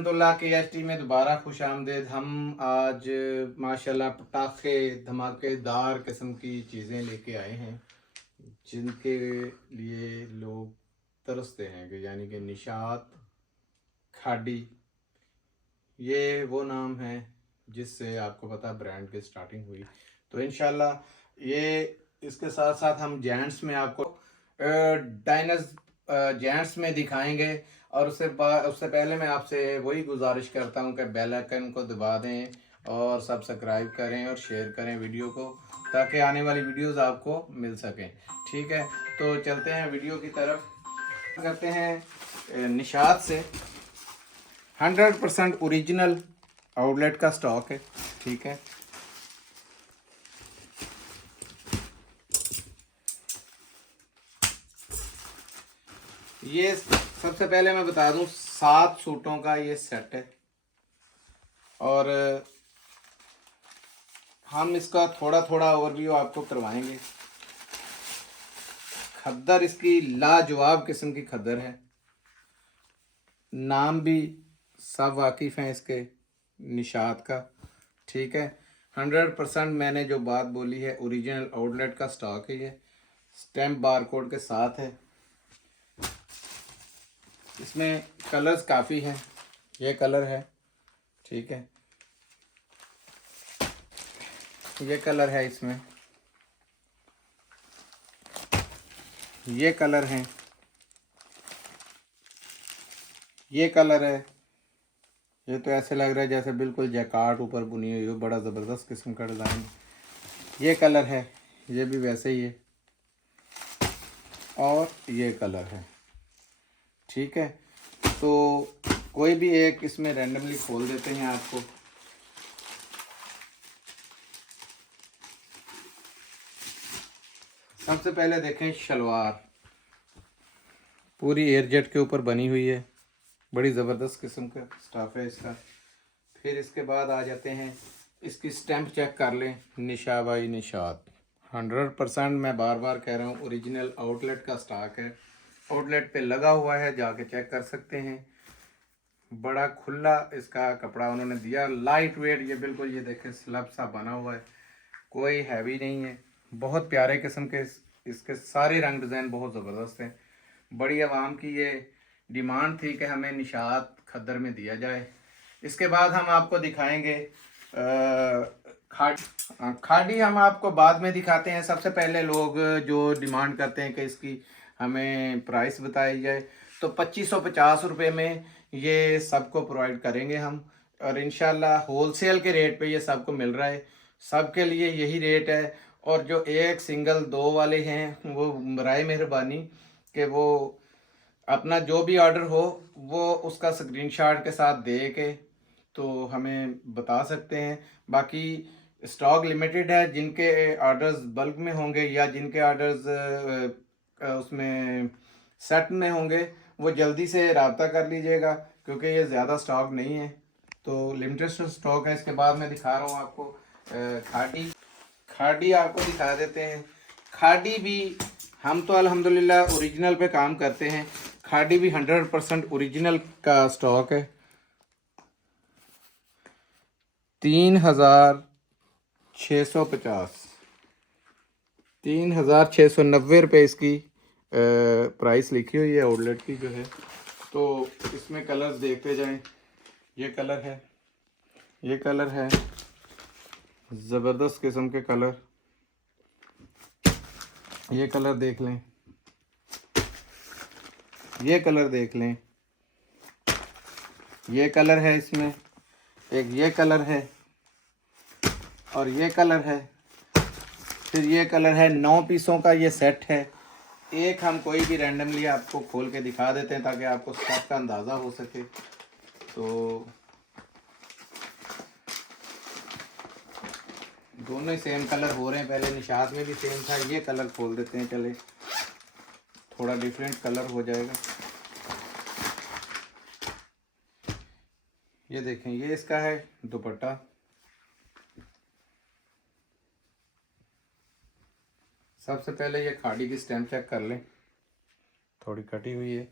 रहमतुल्लाह KST में दोबारा खुश आमदेद। हम आज माशाल्लाह पटाखे धमाकेदार किस्म की चीज़ें लेके आए हैं जिनके लिए लोग तरसते हैं कि यानी कि निशात खाड़ी, ये वो नाम है जिससे आपको पता ब्रांड की स्टार्टिंग हुई। तो इंशाल्लाह ये इसके साथ साथ हम जेंट्स में आपको डाइनस जेंट्स में दिखाएंगे। और उससे पहले मैं आपसे वही गुजारिश करता हूँ कि बेल आइकन को दबा दें और सब्सक्राइब करें और शेयर करें वीडियो को, ताकि आने वाली वीडियोस आपको मिल सकें। ठीक है, तो चलते हैं वीडियो की तरफ। करते हैं निशात से। 100% ओरिजिनल आउटलेट का स्टॉक है। ठीक है, ये सबसे पहले मैं बता दूं 7 सूटों का ये सेट है और हम इसका थोड़ा थोड़ा ओवरव्यू आपको करवाएंगे। खद्दर इसकी लाजवाब किस्म की खद्दर है, नाम भी सब वाकिफ़ हैं इसके निशात का। ठीक है, 100% मैंने जो बात बोली है ओरिजिनल आउटलेट का स्टॉक है। ये स्टैम्प बारकोड के साथ है। इसमें कलर्स काफ़ी हैं, ये कलर है। ठीक है, ये कलर है, इसमें ये कलर हैं, ये कलर है। ये तो ऐसे लग रहा है जैसे बिल्कुल जैकार्ड ऊपर बुनी हुई हो, बड़ा ज़बरदस्त किस्म का डिज़ाइन। ये कलर है, ये भी वैसे ही है, और ये कलर है। ठीक है, तो कोई भी एक इसमें रैंडमली खोल देते हैं आपको। सबसे पहले देखें शलवार, पूरी एयरजेट के ऊपर बनी हुई है, बड़ी ज़बरदस्त किस्म का स्टाफ है इसका। फिर इसके बाद आ जाते हैं, इसकी स्टैंप चेक कर लें, निशा बाई निशात। 100% मैं बार बार कह रहा हूँ ओरिजिनल आउटलेट का स्टॉक है, आउटलेट पे लगा हुआ है, जाके चेक कर सकते हैं। बड़ा खुला इसका कपड़ा उन्होंने दिया, लाइट वेट, ये बिल्कुल ये देखें स्लब सा बना हुआ है, कोई हैवी नहीं है। बहुत प्यारे किस्म के इसके सारे रंग डिज़ाइन बहुत ज़बरदस्त हैं। बड़ी आवाम की ये डिमांड थी कि हमें निशात खद्दर में दिया जाए। इसके बाद हम आपको दिखाएंगे खाड़ी हम आपको बाद में दिखाते हैं। सबसे पहले लोग जो डिमांड करते हैं कि इसकी हमें प्राइस बताई जाए, तो 2550 रुपये में ये सबको प्रोवाइड करेंगे हम। और इंशाल्लाह होलसेल के रेट पे ये सबको मिल रहा है, सबके लिए यही रेट है। और जो एक सिंगल 2 वाले हैं वो बराए मेहरबानी कि वो अपना जो भी ऑर्डर हो वो उसका स्क्रीनशॉट के साथ दे के तो हमें बता सकते हैं। बाकी स्टॉक लिमिटेड है, जिनके ऑर्डर्स बल्क में होंगे या जिनके ऑर्डर्स उसमें सेट में होंगे वो जल्दी से रब्ता कर लीजिएगा, क्योंकि ये ज़्यादा स्टॉक नहीं है, तो लिमिटेड स्टॉक है। इसके बाद मैं दिखा रहा हूँ आपको खाड़ी। खाड़ी आपको दिखा देते हैं। खाड़ी भी हम तो अल्हम्दुलिल्लाह ओरिजिनल पे काम करते हैं, खाड़ी भी 100% ओरिजिनल का स्टॉक है। 3650, 3690 रुपये इसकी प्राइस लिखी हुई है आउटलेट की जो है। तो इसमें कलर्स देखते जाएं। ये कलर है, ये कलर है, ज़बरदस्त किस्म के कलर। ये कलर देख लें, ये कलर देख लें, ये कलर है इसमें, एक ये कलर है और ये कलर है, फिर ये कलर है। 9 पीसों का ये सेट है। एक हम कोई भी रैंडमली आपको खोल के दिखा देते हैं ताकि आपको स्टॉक का अंदाज़ा हो सके। तो दोनों ही सेम कलर हो रहे हैं, पहले निशात में भी सेम था, ये कलर खोल देते हैं, चले थोड़ा डिफरेंट कलर हो जाएगा। ये देखें, ये इसका है दुपट्टा। सबसे पहले ये खाड़ी की स्टैम्प चेक कर लें, थोड़ी कटी हुई है,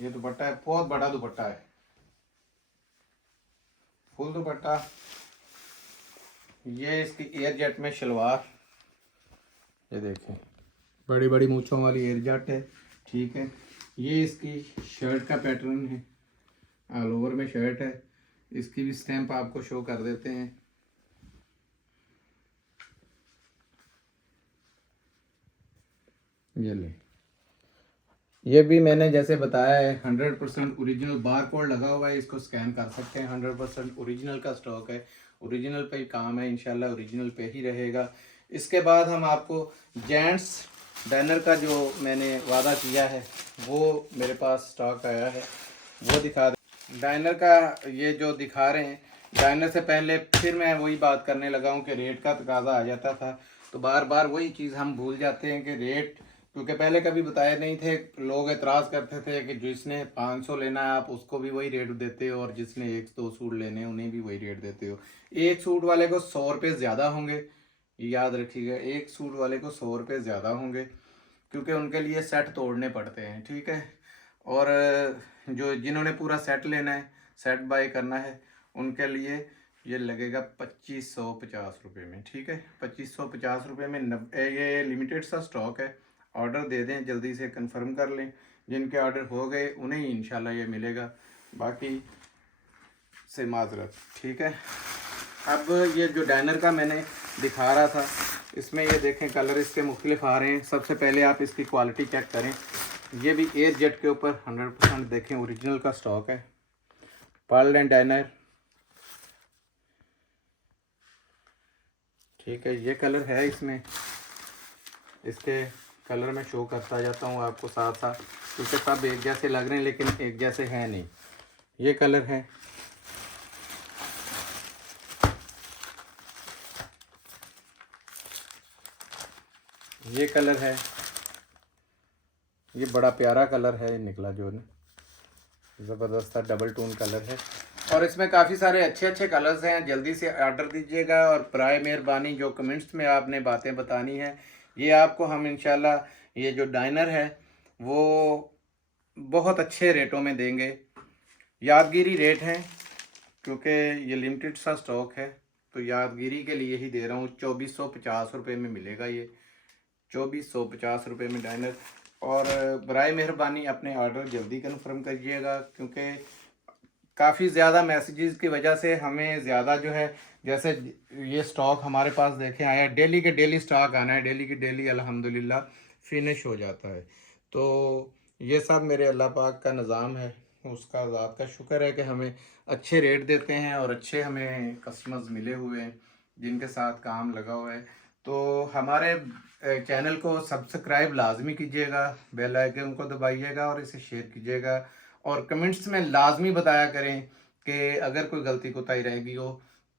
ये दुपट्टा है, बहुत बड़ा दुपट्टा है, फुल दुपट्टा। ये इसकी एयर जेट में शलवार, ये देखें बड़ी बड़ी मूंछों वाली एयर जेट है, ठीक है। ये इसकी शर्ट का पैटर्न है, ऑल ओवर में शर्ट है। इसकी भी स्टैंप आपको शो कर देते हैं। ये ले, ये भी मैंने जैसे बताया है 100% ओरिजिनल बार कोड लगा हुआ है, इसको स्कैन कर सकते हैं। 100% ओरिजिनल का स्टॉक है, ओरिजिनल पे ही काम है, इंशाल्लाह ओरिजिनल पे ही रहेगा। इसके बाद हम आपको जेंट्स बैनर का जो मैंने वादा किया है वो मेरे पास स्टॉक आया है, वो दिखा दें। डाइनर का ये जो दिखा रहे हैं, डाइनर से पहले फिर मैं वही बात करने लगा हूँ कि रेट का तकाजा आ जाता था, तो बार बार वही चीज़ हम भूल जाते हैं कि रेट, क्योंकि पहले कभी बताए नहीं थे। लोग एतराज़ करते थे कि जिसने 500 लेना है आप उसको भी वही रेट देते हो, और जिसने 1-2 सूट लेने हैं उन्हें भी वही रेट देते हो। एक सूट वाले को 100 रुपये ज़्यादा होंगे, याद रखिएगा, एक सूट वाले को 100 रुपये ज़्यादा होंगे, क्योंकि उनके लिए सेट तोड़ने पड़ते हैं, ठीक है। और जो जिन्होंने पूरा सेट लेना है, सेट बाय करना है, उनके लिए ये लगेगा 2550 रुपये में, ठीक है। 2550 रुपये में ये लिमिटेड सा स्टॉक है। ऑर्डर दे दें, जल्दी से कंफर्म कर लें। जिनके ऑर्डर हो गए उन्हें ही इंशाल्लाह ये मिलेगा, बाकी से माजरत, ठीक है। अब ये जो डाइनर का मैंने दिखा रहा था, इसमें ये देखें कलर इसके मुख्तलिफ आ रहे हैं। सबसे पहले आप इसकी क्वालिटी चेक करें। ये भी एयर जेट के ऊपर 100% देखें ओरिजिनल का स्टॉक है, पर्ल एंड डाइनर, ठीक है। ये कलर है इसमें, इसके कलर में शो करता जाता हूँ आपको साथ साथ, क्योंकि सब एक जैसे लग रहे हैं लेकिन एक जैसे हैं नहीं। ये कलर है, ये कलर है, ये बड़ा प्यारा कलर है निकला जो ना, ज़बरदस्त डबल टोन कलर है। और इसमें काफ़ी सारे अच्छे अच्छे कलर्स हैं, जल्दी से ऑर्डर दीजिएगा। और बराए मेहरबानी जो कमेंट्स में आपने बातें बतानी है, ये आपको हम इंशाल्लाह ये जो डाइनर है वो बहुत अच्छे रेटों में देंगे। यादगिरी रेट हैं, क्योंकि ये लिमिटेड सा स्टॉक है, तो यादगिरी के लिए ही दे रहा हूँ। 2450 रुपये में मिलेगा ये, 2450 रुपये में डाइनर। और बराए मेहरबानी अपने ऑर्डर जल्दी कन्फर्म करिएगा, क्योंकि काफ़ी ज़्यादा मैसेजेस की वजह से हमें ज़्यादा जो है, जैसे ये स्टॉक हमारे पास देखें आया, डेली के डेली स्टॉक आना है, डेली की डेली अल्हम्दुलिल्लाह फिनिश हो जाता है। तो ये सब मेरे अल्लाह पाक का निज़ाम है, उसका ज़ात का शुक्र है कि हमें अच्छे रेट देते हैं और अच्छे हमें कस्टमर्स मिले हुए हैं जिनके साथ काम लगा हुआ है। तो हमारे चैनल को सब्सक्राइब लाजमी कीजिएगा, बेल आइकन को दबाइएगा और इसे शेयर कीजिएगा। और कमेंट्स में लाजमी बताया करें कि अगर कोई गलती कोताही रह गई हो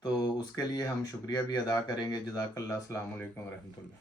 तो उसके लिए हम शुक्रिया भी अदा करेंगे। जज़ाकल्लाह, अस्सलाम वालेकुम रहमतुल्लाह।